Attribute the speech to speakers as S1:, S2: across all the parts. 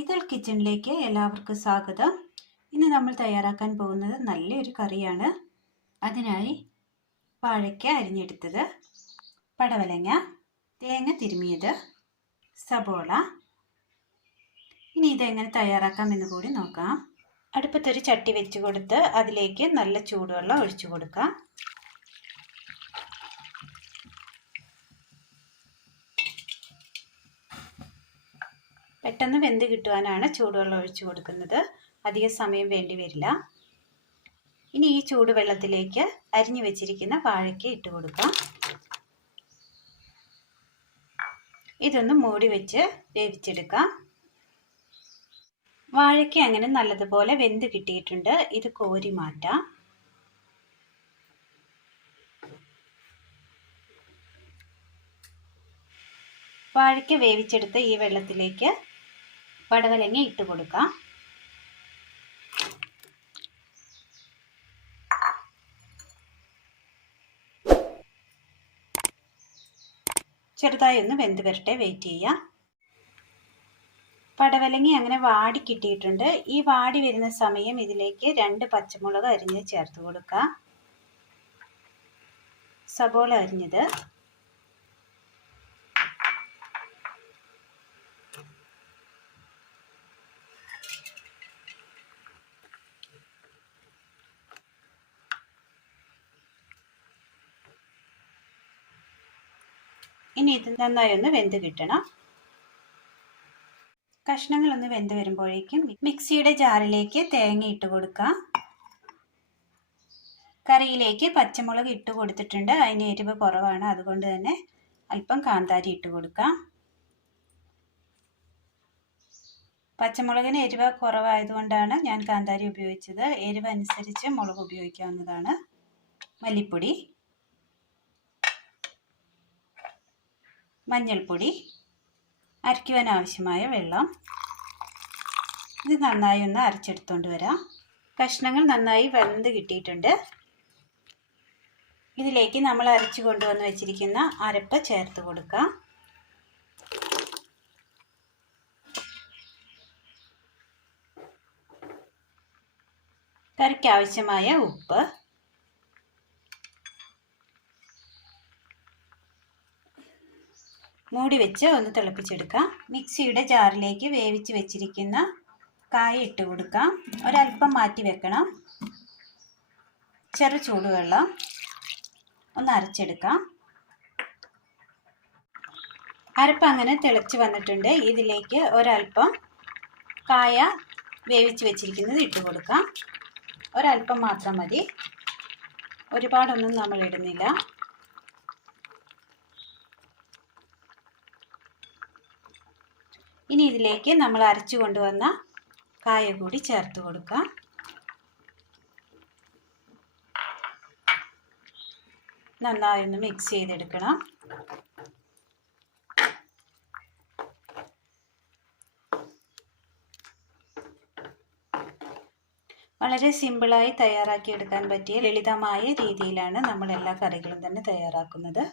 S1: ഇതൾ കിച്ചണിലേക്ക് എല്ലാവർക്കും സ്വാഗതം. ഇന്ന് നമ്മൾ തയ്യാറാക്കാൻ പോകുന്നത് നല്ലൊരു കറിയാണ്. അതിനായി വാഴയ്ക്ക അരിഞ്ഞെടുത്തത് പടവലങ്ങ തേങ്ങ തിരുമിയത് സബോള. ഇനി ഇതെങ്ങനെ തയ്യാറാക്കാമെന്ന് കൂടി നോക്കാം. അടുപ്പത്തൊരു ചട്ടി വെച്ച് കൊടുത്ത് അതിലേക്ക് നല്ല ചൂടുവെള്ളം ഒഴിച്ചു കൊടുക്കാം. പെട്ടെന്ന് വെന്ത് കിട്ടുവാനാണ് ചൂടുവെള്ളം ഒഴിച്ചു കൊടുക്കുന്നത്. അധിക സമയം വേണ്ടി വരില്ല. ഇനി ഈ ചൂടുവെള്ളത്തിലേക്ക് അരിഞ്ഞു വെച്ചിരിക്കുന്ന വാഴയ്ക്ക് ഇട്ട് കൊടുക്കാം. ഇതൊന്ന് മൂടി വെച്ച് വേവിച്ചെടുക്കാം. വാഴയ്ക്ക് അങ്ങനെ നല്ലതുപോലെ വെന്ത് കിട്ടിയിട്ടുണ്ട്. ഇത് കോരി മാറ്റാം. വാഴയ്ക്ക് വേവിച്ചെടുത്ത ഈ വെള്ളത്തിലേക്ക് പടവലങ്ങ ഇട്ട് കൊടുക്കാം. ചെറുതായി ഒന്ന് വെന്ത് വരട്ടെ വെയിറ്റ് ചെയ്യാം. പടവലങ്ങി അങ്ങനെ വാടി കിട്ടിയിട്ടുണ്ട്. ഈ വാടി വരുന്ന സമയം ഇതിലേക്ക് രണ്ട് പച്ചമുളക് അരിഞ്ഞ് ചേർത്ത് കൊടുക്കുക സബോള അരിഞ്ഞത്. ഇനി ഇത് നന്നായി ഒന്ന് വെന്ത് കിട്ടണം. കഷ്ണങ്ങൾ ഒന്ന് വെന്ത് വരുമ്പോഴേക്കും മിക്സിയുടെ ജാറിലേക്ക് തേങ്ങ ഇട്ട് കൊടുക്കാം. കറിയിലേക്ക് പച്ചമുളക് ഇട്ട് കൊടുത്തിട്ടുണ്ട്. അതിന് എരിവ് കുറവാണ്. അതുകൊണ്ട് തന്നെ അല്പം കാന്താരി ഇട്ട് കൊടുക്കാം. പച്ചമുളകിന് എരിവ് കുറവായതുകൊണ്ടാണ് ഞാൻ കാന്താരി ഉപയോഗിച്ചത്. എരിവ് അനുസരിച്ച് മുളക് ഉപയോഗിക്കാവുന്നതാണ്. മല്ലിപ്പൊടി. മഞ്ഞൾപ്പൊടി അരയ്ക്കുവാൻ ആവശ്യമായ വെള്ളം. ഇത് നന്നായി ഒന്ന് അരച്ചെടുത്തുകൊണ്ട് വരാം. കഷ്ണങ്ങൾ നന്നായി വെന്ത് കിട്ടിയിട്ടുണ്ട്. ഇതിലേക്ക് നമ്മൾ അരച്ചു കൊണ്ടുവന്ന് വെച്ചിരിക്കുന്ന അരപ്പ് ചേർത്ത് കൊടുക്കാം. കറിക്ക് ആവശ്യമായ ഉപ്പ്. മൂടി വെച്ച് ഒന്ന് തിളപ്പിച്ചെടുക്കാം. മിക്സിയുടെ ജാറിലേക്ക് വേവിച്ച് വെച്ചിരിക്കുന്ന കായ ഇട്ട് കൊടുക്കാം. ഒരല്പം മാറ്റി വെക്കണം. ചെറു ചൂടുവെള്ളം ഒന്ന് അരച്ചെടുക്കാം. അരപ്പ് അങ്ങനെ തിളച്ച് വന്നിട്ടുണ്ട്. ഇതിലേക്ക് ഒരല്പം കായ വേവിച്ച് വെച്ചിരിക്കുന്നത് ഇട്ട് കൊടുക്കാം. ഒരല്പം മാത്രം മതി. ഒരുപാടൊന്നും നമ്മൾ ഇടുന്നില്ല. ഇനി ഇതിലേക്ക് നമ്മൾ അരച്ചു കൊണ്ടുവന്ന കായ കൂടി ചേർത്ത് കൊടുക്കാം. നന്നായി ഒന്ന് മിക്സ് ചെയ്തെടുക്കണം. വളരെ സിമ്പിളായി തയ്യാറാക്കി എടുക്കാൻ പറ്റിയ ലളിതമായ രീതിയിലാണ് നമ്മൾ എല്ലാ കറികളും തന്നെ തയ്യാറാക്കുന്നത്.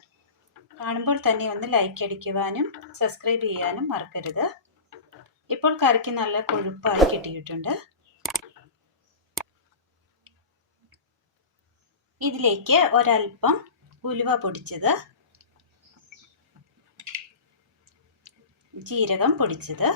S1: കാണുമ്പോൾ തന്നെ ഒന്ന് ലൈക്ക് അടിക്കുവാനും സബ്സ്ക്രൈബ് ചെയ്യാനും മറക്കരുത്. ഇപ്പോൾ കറിക്ക് നല്ല കൊഴുപ്പായി കിട്ടിയിട്ടുണ്ട്. ഇതിലേക്ക് ഒരൽപ്പം ഉലുവ പൊടിച്ചത്. ജീരകം പൊടിച്ചത്.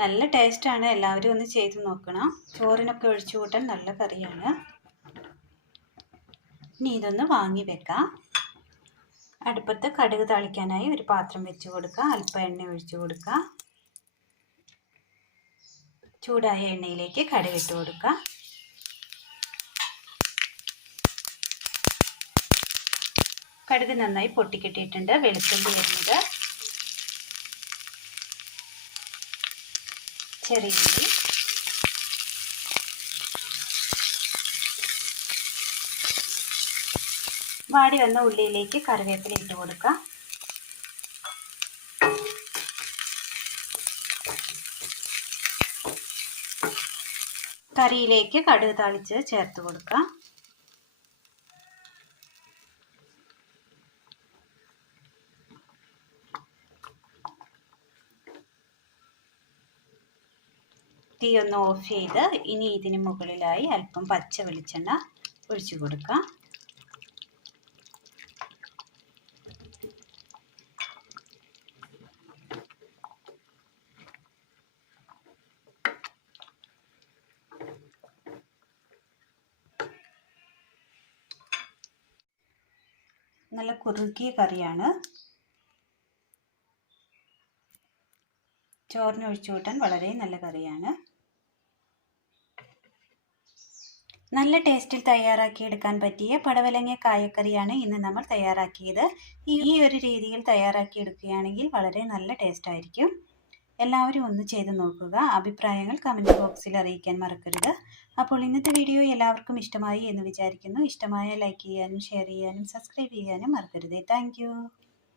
S1: നല്ല ടേസ്റ്റാണ്. എല്ലാവരും ഒന്ന് ചെയ്ത് നോക്കണം. ചോറിനൊക്കെ ഒഴിച്ചു കൂട്ടാൻ നല്ല കറിയാണ്. ഇനി ഇതൊന്ന് വാങ്ങി വെക്കാം. അടുപ്പത്ത് കടുക് തളിക്കാനായി ഒരു പാത്രം വെച്ച് കൊടുക്കുക അല്പം എണ്ണ ഒഴിച്ചു കൊടുക്കുക ചൂടായ എണ്ണയിലേക്ക് കടുക് ഇട്ട് കൊടുക്കുക കടുക് നന്നായി പൊട്ടിക്കിട്ടിയിട്ടുണ്ട്. വെളുത്തുള്ളി വരുന്നത് ചെറിയ ഉള്ളി വാടി വന്ന ഉള്ളിയിലേക്ക് കറിവേപ്പില ഇട്ട് കൊടുക്കാം. കറിയിലേക്ക് കടുക് താളിച്ച് ചേർത്ത് കൊടുക്കാം. തീ ഒന്ന് ഓഫ് ചെയ്ത് ഇനി ഇതിന് മുകളിലായി അല്പം പച്ച വെളിച്ചെണ്ണ ഒഴിച്ചു കൊടുക്കാം. നല്ല കുറുകിയ കറിയാണ്. ചോറിന് ഒഴിച്ചു കൂട്ടാൻ വളരെ നല്ല കറിയാണ്. നല്ല ടേസ്റ്റിൽ തയ്യാറാക്കിയെടുക്കാൻ പറ്റിയ പടവലങ്ങ കായക്കറിയാണ് ഇന്ന് നമ്മൾ തയ്യാറാക്കിയത്. ഈ ഒരു രീതിയിൽ തയ്യാറാക്കിയെടുക്കുകയാണെങ്കിൽ വളരെ നല്ല ടേസ്റ്റ് ആയിരിക്കും. എല്ലാവരും ഒന്ന് ചെയ്ത് നോക്കുക. അഭിപ്രായങ്ങൾ കമന്റ് ബോക്സിൽ അറിയിക്കാൻ മറക്കരുത്. അപ്പോൾ ഇന്നത്തെ വീഡിയോ എല്ലാവർക്കും ഇഷ്ടമായി എന്ന് വിചാരിക്കുന്നു. ഇഷ്ടമായ ലൈക്ക് ചെയ്യാനും ഷെയർ ചെയ്യാനും സബ്സ്ക്രൈബ് ചെയ്യാനും മറക്കരുത്. താങ്ക്